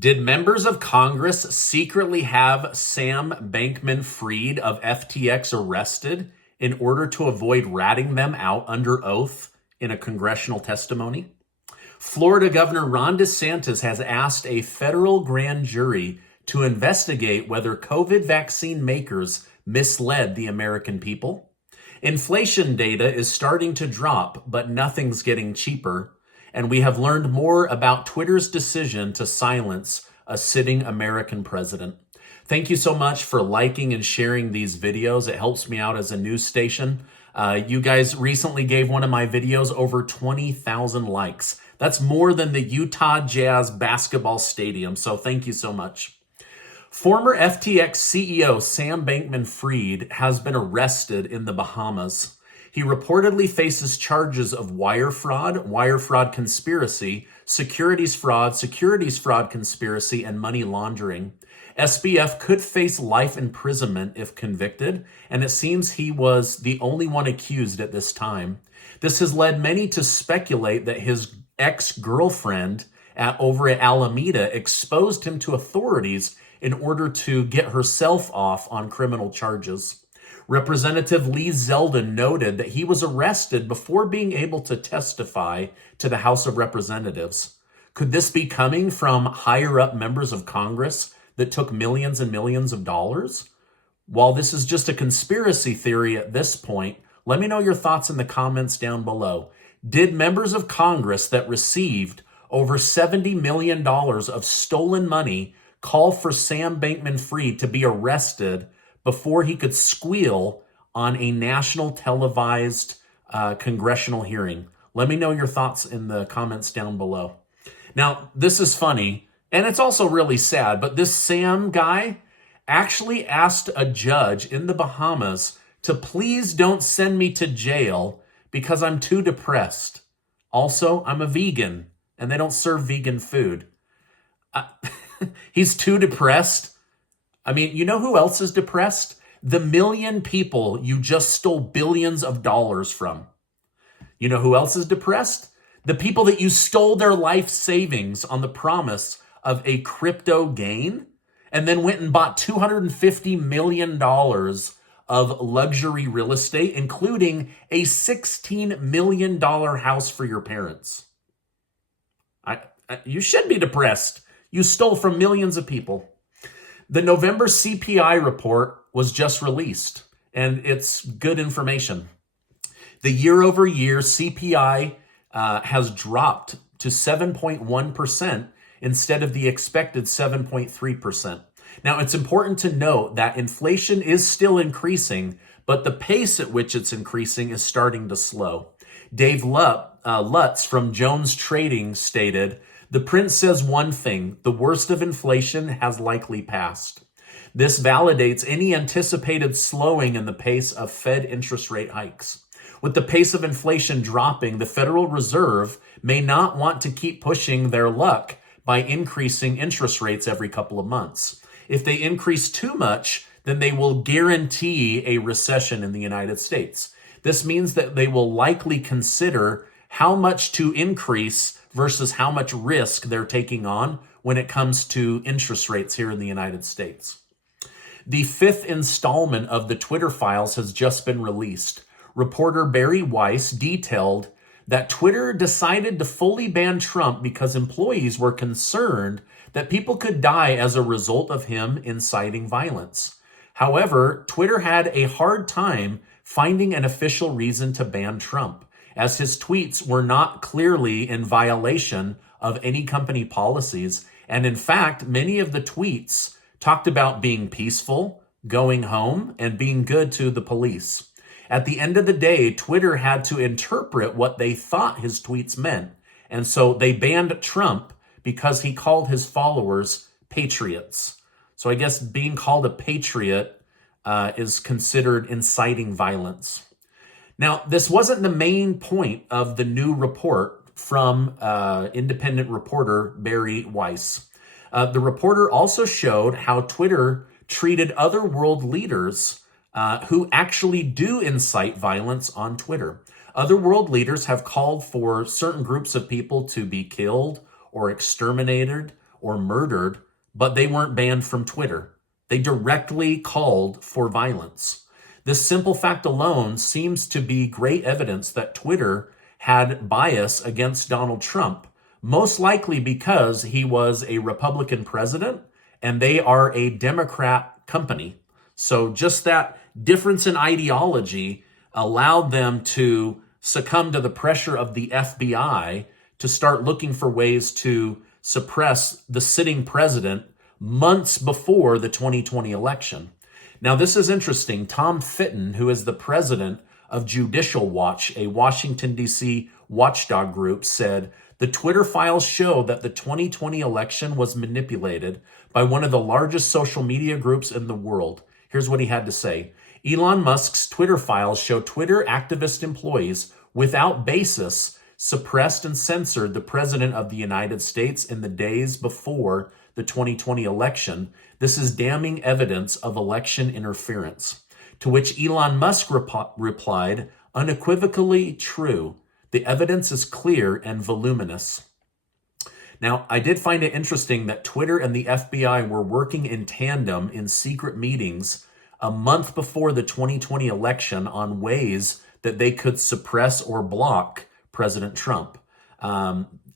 Did members of Congress secretly have Sam Bankman-Fried of FTX arrested in order to avoid ratting them out under oath in a congressional testimony? Florida Governor Ron DeSantis has asked a federal grand jury to investigate whether COVID vaccine makers misled the American people. Inflation data is starting to drop, but nothing's getting cheaper. And we have learned more about Twitter's decision to silence a sitting American president. Thank you so much for liking and sharing these videos. It helps me out as a news station. You guys recently gave one of my videos over 20,000 likes. That's more than the Utah Jazz basketball stadium, so thank you so much. Former FTX CEO Sam Bankman-Fried has been arrested in the Bahamas. He reportedly faces charges of wire fraud conspiracy, securities fraud conspiracy, and money laundering. SBF could face life imprisonment if convicted, and it seems he was the only one accused at this time. This has led many to speculate that his ex-girlfriend over at Alameda exposed him to authorities in order to get herself off on criminal charges. Representative Lee Zeldin noted that he was arrested before being able to testify to the House of Representatives. Could this be coming from higher-up members of Congress that took millions and millions of dollars? While this is just a conspiracy theory at this point, let me know your thoughts in the comments down below. Did members of Congress that received over $70 million of stolen money call for Sam Bankman-Fried to be arrested before he could squeal on a national televised congressional hearing? Let me know your thoughts in the comments down below. Now, this is funny, and it's also really sad, but this Sam guy actually asked a judge in the Bahamas to please don't send me to jail because I'm too depressed. Also, I'm a vegan, and they don't serve vegan food. He's too depressed. I mean, you know who else is depressed? The million people you just stole billions of dollars from. You know who else is depressed? The people that you stole their life savings on the promise of a crypto gain and then went and bought $250 million of luxury real estate, including a $16 million house for your parents. You should be depressed. You stole from millions of people. The November CPI report was just released, and it's good information. The year-over-year CPI has dropped to 7.1% instead of the expected 7.3%. Now, it's important to note that inflation is still increasing, but the pace at which it's increasing is starting to slow. Dave Lutz from Jones Trading stated, "The print says one thing, the worst of inflation has likely passed. This validates any anticipated slowing in the pace of Fed interest rate hikes. With the pace of inflation dropping, the Federal Reserve may not want to keep pushing their luck by increasing interest rates every couple of months. If they increase too much, then they will guarantee a recession in the United States. This means that they will likely consider how much to increase versus how much risk they're taking on when it comes to interest rates here in the United States." The fifth installment of the Twitter files has just been released. Reporter Barry Weiss detailed that Twitter decided to fully ban Trump because employees were concerned that people could die as a result of him inciting violence. However, Twitter had a hard time finding an official reason to ban Trump, as his tweets were not clearly in violation of any company policies. And in fact, many of the tweets talked about being peaceful, going home, and being good to the police. At the end of the day, Twitter had to interpret what they thought his tweets meant. And so they banned Trump because he called his followers patriots. So I guess being called a patriot is considered inciting violence. Now, this wasn't the main point of the new report from independent reporter Barry Weiss. The reporter also showed how Twitter treated other world leaders who actually do incite violence on Twitter. Other world leaders have called for certain groups of people to be killed or exterminated or murdered, but they weren't banned from Twitter. They directly called for violence. This simple fact alone seems to be great evidence that Twitter had bias against Donald Trump, most likely because he was a Republican president and they are a Democrat company. So just that difference in ideology allowed them to succumb to the pressure of the FBI to start looking for ways to suppress the sitting president months before the 2020 election. Now, this is interesting. Tom Fitton, who is the president of Judicial Watch, a Washington, D.C. watchdog group, said, "The Twitter files show that the 2020 election was manipulated by one of the largest social media groups in the world." Here's what he had to say. "Elon Musk's Twitter files show Twitter activist employees, without basis, suppressed and censored the president of the United States in the days before the 2020 election. This is damning evidence of election interference." To which Elon Musk replied, "Unequivocally true. The evidence is clear and voluminous." Now, I did find it interesting that Twitter and the FBI were working in tandem in secret meetings a month before the 2020 election on ways that they could suppress or block President Trump.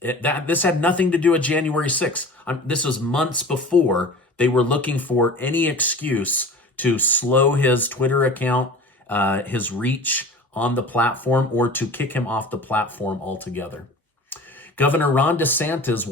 This had nothing to do with January 6th. This was months before. They were looking for any excuse to slow his Twitter account, his reach on the platform, or to kick him off the platform altogether. Governor Ron DeSantis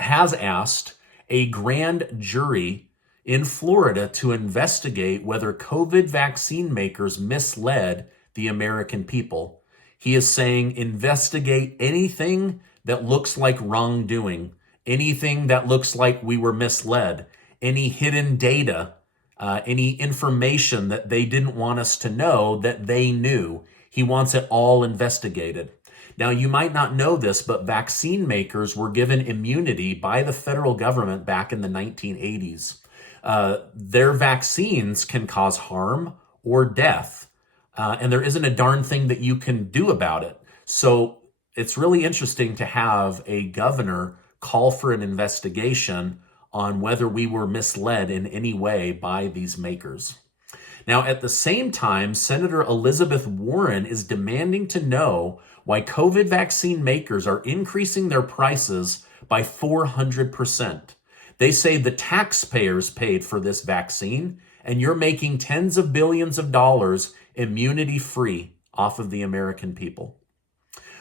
has asked a grand jury in Florida to investigate whether COVID vaccine makers misled the American people. He is saying investigate anything that looks like wrongdoing, anything that looks like we were misled, any hidden data, any information that they didn't want us to know that they knew. He wants it all investigated. Now, you might not know this, but vaccine makers were given immunity by the federal government back in the 1980s. Their vaccines can cause harm or death, and there isn't a darn thing that you can do about it. So it's really interesting to have a governor call for an investigation on whether we were misled in any way by these makers. Now, at the same time, Senator Elizabeth Warren is demanding to know why COVID vaccine makers are increasing their prices by 400%. They say the taxpayers paid for this vaccine, and you're making tens of billions of dollars immunity free off of the American people.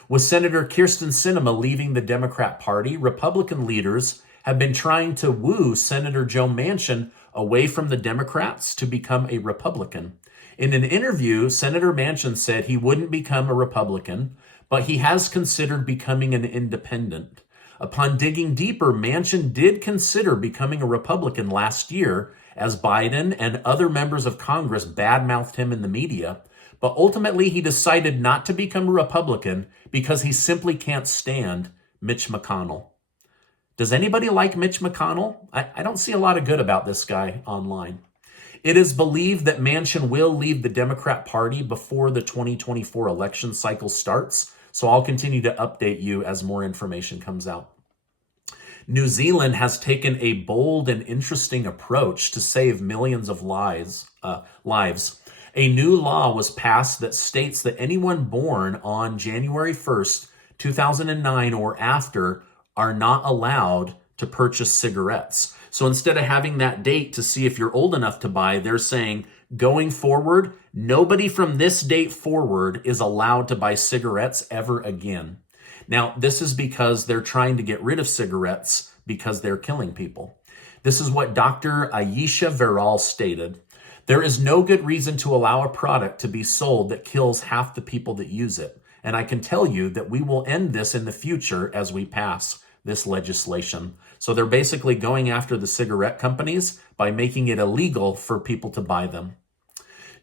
With Senator Kyrsten Sinema leaving the Democrat Party, Republican leaders have been trying to woo Senator Joe Manchin away from the Democrats to become a Republican. In an interview, Senator Manchin said he wouldn't become a Republican, but he has considered becoming an independent. Upon digging deeper, Manchin did consider becoming a Republican last year as Biden and other members of Congress badmouthed him in the media, but ultimately he decided not to become a Republican because he simply can't stand Mitch McConnell. Does anybody like Mitch McConnell? I don't see a lot of good about this guy online. It is believed that Manchin will leave the Democrat Party before the 2024 election cycle starts, so I'll continue to update you as more information comes out. New Zealand has taken a bold and interesting approach to save millions of lives. A new law was passed that states that anyone born on January 1st, 2009 or after are not allowed to purchase cigarettes. So instead of having that date to see if you're old enough to buy, they're saying going forward, nobody from this date forward is allowed to buy cigarettes ever again. Now, this is because they're trying to get rid of cigarettes because they're killing people. This is what Dr. Ayesha Veral stated. There is no good reason to allow a product to be sold that kills half the people that use it. And I can tell you that we will end this in the future as we pass this legislation. So they're basically going after the cigarette companies by making it illegal for people to buy them.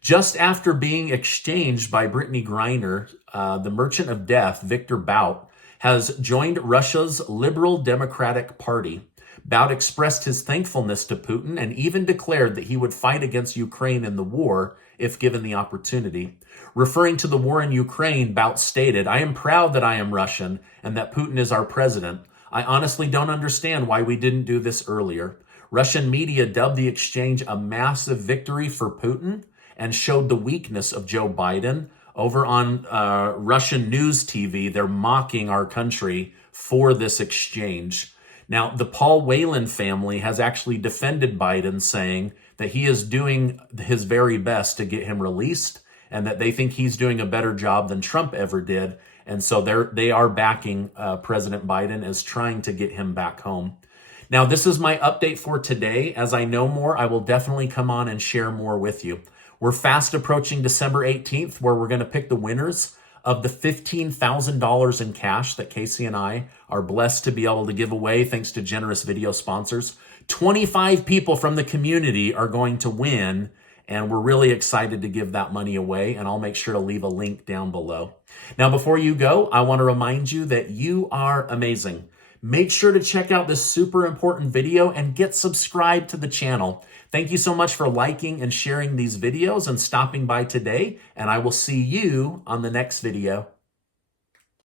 Just after being exchanged by Brittany Griner, the merchant of death, Victor Bout, has joined Russia's Liberal Democratic Party. Bout expressed his thankfulness to Putin and even declared that he would fight against Ukraine in the war if given the opportunity. Referring to the war in Ukraine, Bout stated, "I am proud that I am Russian and that Putin is our president. I honestly don't understand why we didn't do this earlier. Russian media dubbed the exchange a massive victory for Putin and showed the weakness of Joe Biden. Over on Russian news TV, they're mocking our country for this exchange. Now, the Paul Whelan family has actually defended Biden, saying that he is doing his very best to get him released and that they think he's doing a better job than Trump ever did. And so they are backing President Biden as trying to get him back home. Now, this is my update for today. As I know more, I will definitely come on and share more with you. We're fast approaching December 18th, where we're going to pick the winners of the $15,000 in cash that Casey and I are blessed to be able to give away thanks to generous video sponsors. 25 people from the community are going to win, and we're really excited to give that money away, and I'll make sure to leave a link down below. Now, before you go, I want to remind you that you are amazing. Make sure to check out this super important video and get subscribed to the channel. Thank you so much for liking and sharing these videos and stopping by today, and I will see you on the next video.